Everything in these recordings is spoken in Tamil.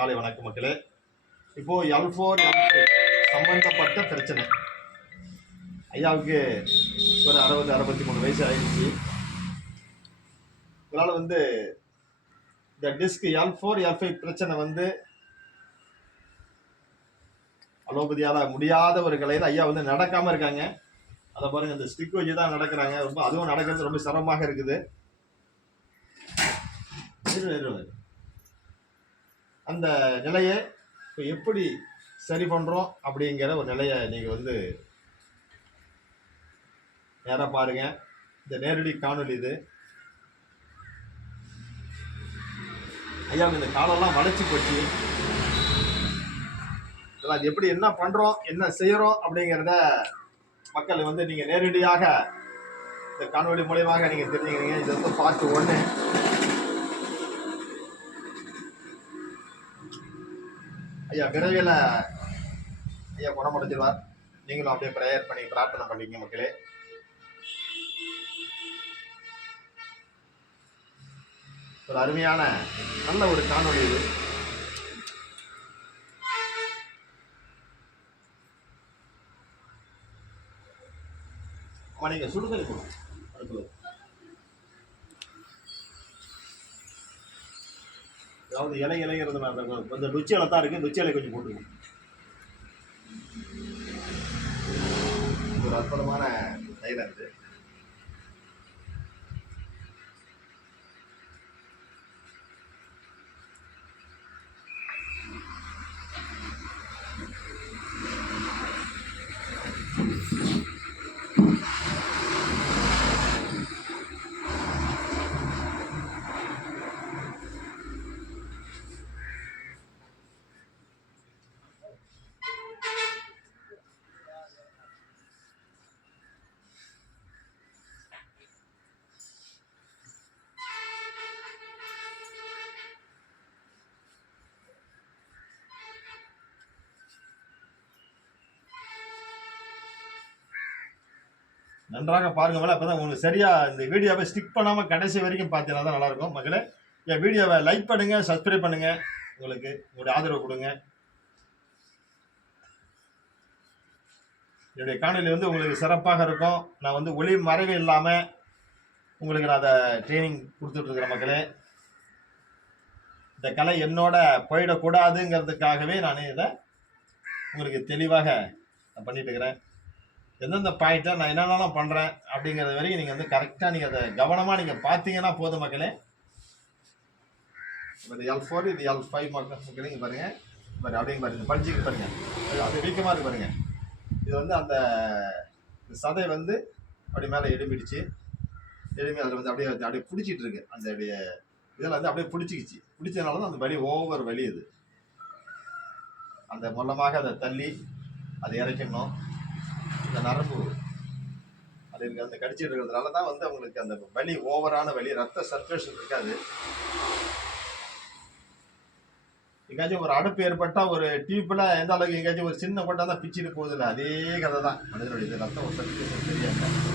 காலை வணக்கம் மக்களே. இப்போ எல் ஃபோர் எல் சம்பந்தப்பட்ட பிரச்சனை. ஐயாவுக்கு ஒரு அறுபது அறுபத்தி மூணு வயசு ஆயிடுச்சு. இதனால் வந்து இந்த disc L four L five பிரச்சனை வந்து அலோபதியால் முடியாத ஒரு கலையில் ஐயா வந்து நடக்காமல் இருக்காங்க. அதை பாருங்க இந்த ஸ்டிக் வச்சு தான் நடக்கிறாங்க. ரொம்ப அதுவும் நடக்கிறது ரொம்ப சிரமமாக இருக்குது. அந்த நிலையை இப்போ எப்படி சரி பண்ணுறோம் அப்படிங்கிற ஒரு நிலையை நீங்கள் வந்து நேராக பாருங்க. இந்த நேரடி காணொளி இது. ஐயா இந்த காலெல்லாம் வளைச்சி போச்சு. இதெல்லாம் அது எப்படி என்ன பண்ணுறோம் என்ன செய்கிறோம் அப்படிங்கிறத மக்கள் வந்து நீங்கள் நேரடியாக இந்த காணொளி மூலியமாக நீங்கள் தெரிஞ்சுக்கிறீங்க. இது வந்து பார்த்து ஒன்று ஐயா விரைவில் ஐயா குணமடைஞ்சிருவார் நீங்களும் அப்படியே ப்ரேயர் பண்ணி பிரார்த்தனை பண்ணிக்கங்க மக்களே. ஒரு அருமையான நல்ல ஒரு காணொளி இது. நீங்கள் சுடுதல் கொடுங்க. அடுப்புல. அதாவது இலை இலைங்கிறது நான் அந்த கொஞ்சம் நொச்சி இலை தான் இருக்குது நொச்சி இலை கொஞ்சம் போட்டுருங்க ஒரு அற்புதமான தயிராக இருக்குது நன்றாக பாருங்க மேலே அப்பதான் உங்களுக்கு சரியாக இந்த வீடியோவை ஸ்டிக் பண்ணாமல் கடைசி வரைக்கும் பார்த்தீங்கன்னா தான் நல்லாயிருக்கும். மகளே மக்களே என் வீடியோவை லைக் பண்ணுங்கள் சப்ஸ்கிரைப் பண்ணுங்கள் உங்களுக்கு உங்களுடைய ஆதரவு கொடுங்க. என்னுடைய காணொலி வந்து உங்களுக்கு சிறப்பாக இருக்கும். நான் வந்து ஒளி மறைவு இல்லாமல் உங்களுக்கு நான் அதை ட்ரைனிங் கொடுத்துட்ருக்குறேன் மக்களே. இந்த கலை என்னோட போயிடக்கூடாதுங்கிறதுக்காகவே நான் இதை உங்களுக்கு தெளிவாக நான் பண்ணிட்டுருக்கிறேன். எந்தெந்த பாயிண்ட்டை நான் என்னென்னலாம் பண்ணுறேன் அப்படிங்கிறது வரைக்கும் நீங்கள் வந்து கரெக்டாக நீங்கள் அதை கவனமாக நீங்கள் பார்த்தீங்கன்னா போதும் மக்களே. இது எல் ஃபோர் இது எல் ஃபைவ் மக்கள் மக்களே இங்கே பாருங்கள் பாரு அப்படிங்க பாருங்க. பஞ்சுக்கு பாருங்க. அது வீக்கமாக இருக்கு பாருங்க. இது வந்து அந்த சதை வந்து அப்படி மேலே எலும்பிடுச்சு எலும்பி அதில் வந்து அப்படியே அப்படியே பிடிச்சிட்டு இருக்கு. அந்த அப்படியே இதில் வந்து அப்படியே பிடிச்சிக்கிச்சு. பிடிச்சதுனால தான் அந்த வலி ஓவர் வலி இது அந்த மொல்லமாக அதை தள்ளி அதை இறக்கணும் இந்த நரம்பு அது இருக்கு அந்த கடிச்சிட்டு இருக்கிறதுனால தான் வந்து அவங்களுக்கு அந்த வலி ஓவரான வலி ரத்த சர்க்குலேஷன் இருக்காது. எங்கேயாச்சும் ஒரு அடுப்பு ஏற்பட்டால் ஒரு டியூப்லாம் எந்த அளவுக்கு எங்கேயாச்சும் ஒரு சின்ன கொட்டா தான் பிச்சுட்டு போகுதுல்ல அதே கதை தான் மனிதனுடைய ரத்தம் ரத்த சர்க்குலேஷன் தெரியாது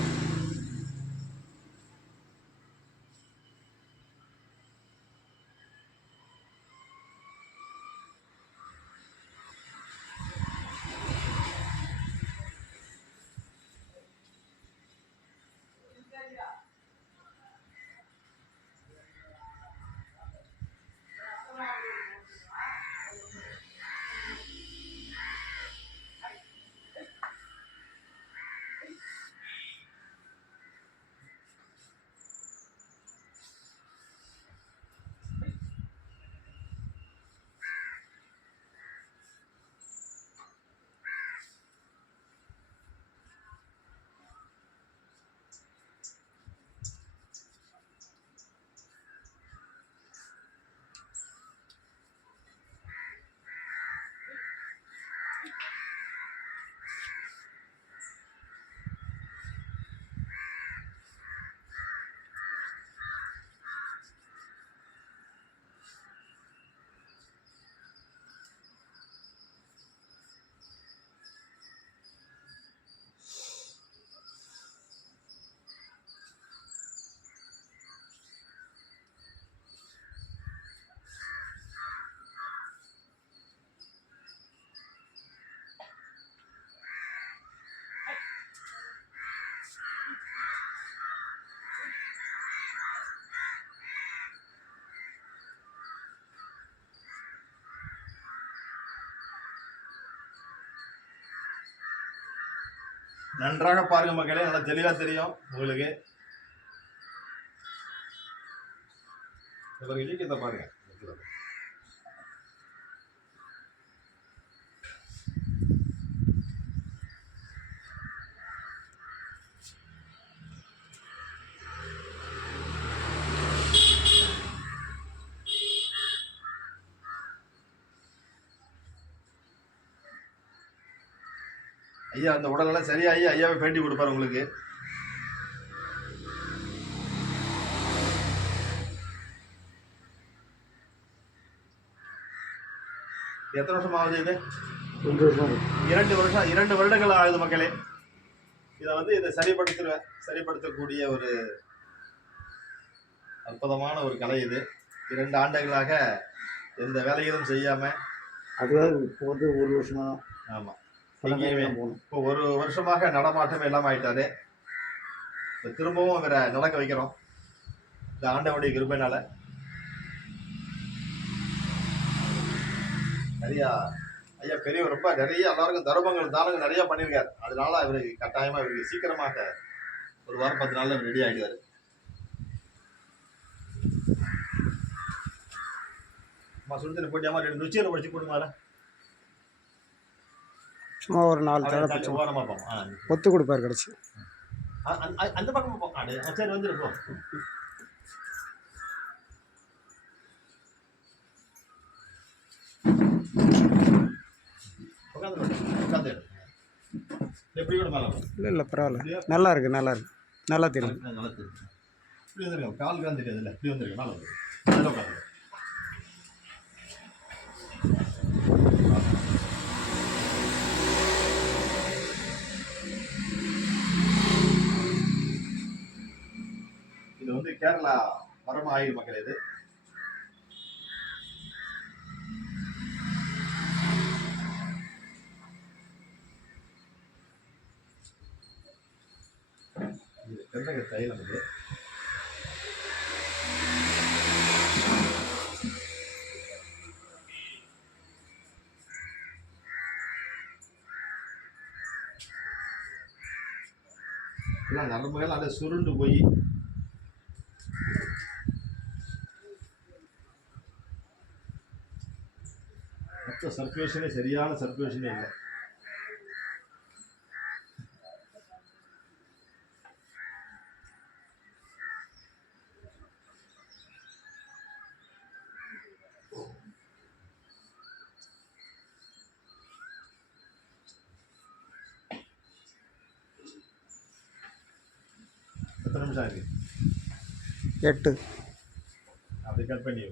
நன்றாக பாருங்க மக்களே நல்லா தெளிவா தெரியும் உங்களுக்கு. இவருக்கு பாருங்க. ஐயா அந்த உடலெல்லாம் சரியாகி ஐயாவே பேட்டி கொடுப்பாரு உங்களுக்கு. எத்தனை வருஷம் ஆகுது இது? இரண்டு வருஷம் இரண்டு வருடங்கள் ஆகுது மக்களே. இதை வந்து இதை சரிப்படுத்துற சரிப்படுத்தக்கூடிய ஒரு அற்புதமான ஒரு கலை இது. இரண்டு ஆண்டுகளாக எந்த வேலைகளும் செய்யாம அதுக்காக இப்போ வந்து ஒரு வருஷமா ஆமா. போகணும். இப்போ ஒரு வருஷமாக நடமாட்டம் எல்லாம் ஆயிட்டாரு திரும்பவும் இவரை நடக்க வைக்கிறோம். இந்த ஆண்டவனுடைய கிருபைனால. நிறையா ஐயா பெரிய ரொம்ப நிறைய எல்லாருக்கும் தர்மங்கள் தானங்கள் நிறைய பண்ணியிருக்காரு. அதனால இவருக்கு கட்டாயமா இவருக்கு சீக்கிரமாக ஒரு வாரம் பத்து நாள்ல ரெடி ஆயிடுவாரு அம்மா சுடுதண்ணி போட்டியாமா ரெண்டு ருச்சியில் படிச்சு போடுமால சும்மா ஒரு நாலு தடவை பிடிச்சோம் ஒத்து கொடுப்பாரு கிடச்சி அந்த பக்கம் சரி இல்லை இல்லை பரவாயில்ல. நல்லா இருக்கு நல்லா இருக்கு. நல்லா தெரியும் நல்லா தெரியும் கால் கால் தெரியாது இல்லை இப்படி வந்துருங்க. மேலே வந்துருங்க கேரளா மரம ஆயுள் மக்கள் இது. கந்தக தைலம் இது. நரம்புகள் அதை சுருண்டு போய் மொத்த சர்க்குலேஷனே சரியான சர்க்குலேஷனே இல்லை எத்தனை நிமிஷம் ஆகுது எட்டு அப்படி கட் பண்ணி.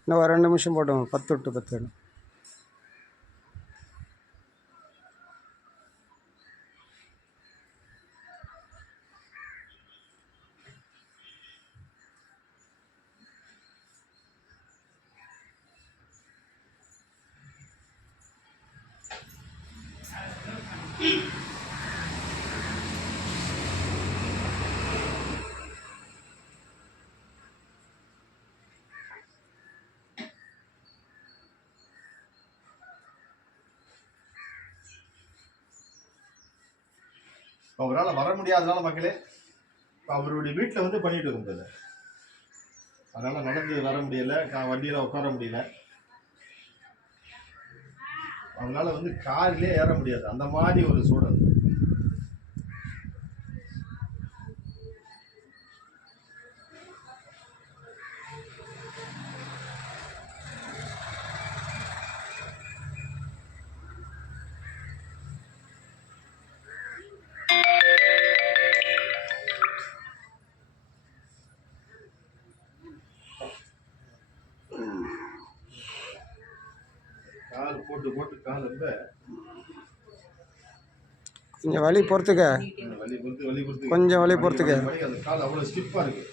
இன்னும் ரெண்டு நிமிஷம் போட்டோம் பத்து டு பத்து அவரால் வர முடியாதனால மக்களே அவருடைய வீட்டில் வந்து பண்ணிட்டு இருந்தது அதனால் நடந்து வர முடியல கா- உட்கார முடியல. அவங்களால வந்து காரிலே ஏற முடியாது. அந்த மாதிரி ஒரு சூழல். போட்டு போட்டு கால் ரொம்ப கொஞ்சம் வலி பொறுத்துக்க. வலி பொறுத்து வலி பொறுத்து. கொஞ்சம் வலி பொறுத்துக்க. அந்த கால் அவ்வளோ ஸ்டிப்பாக இருக்கு.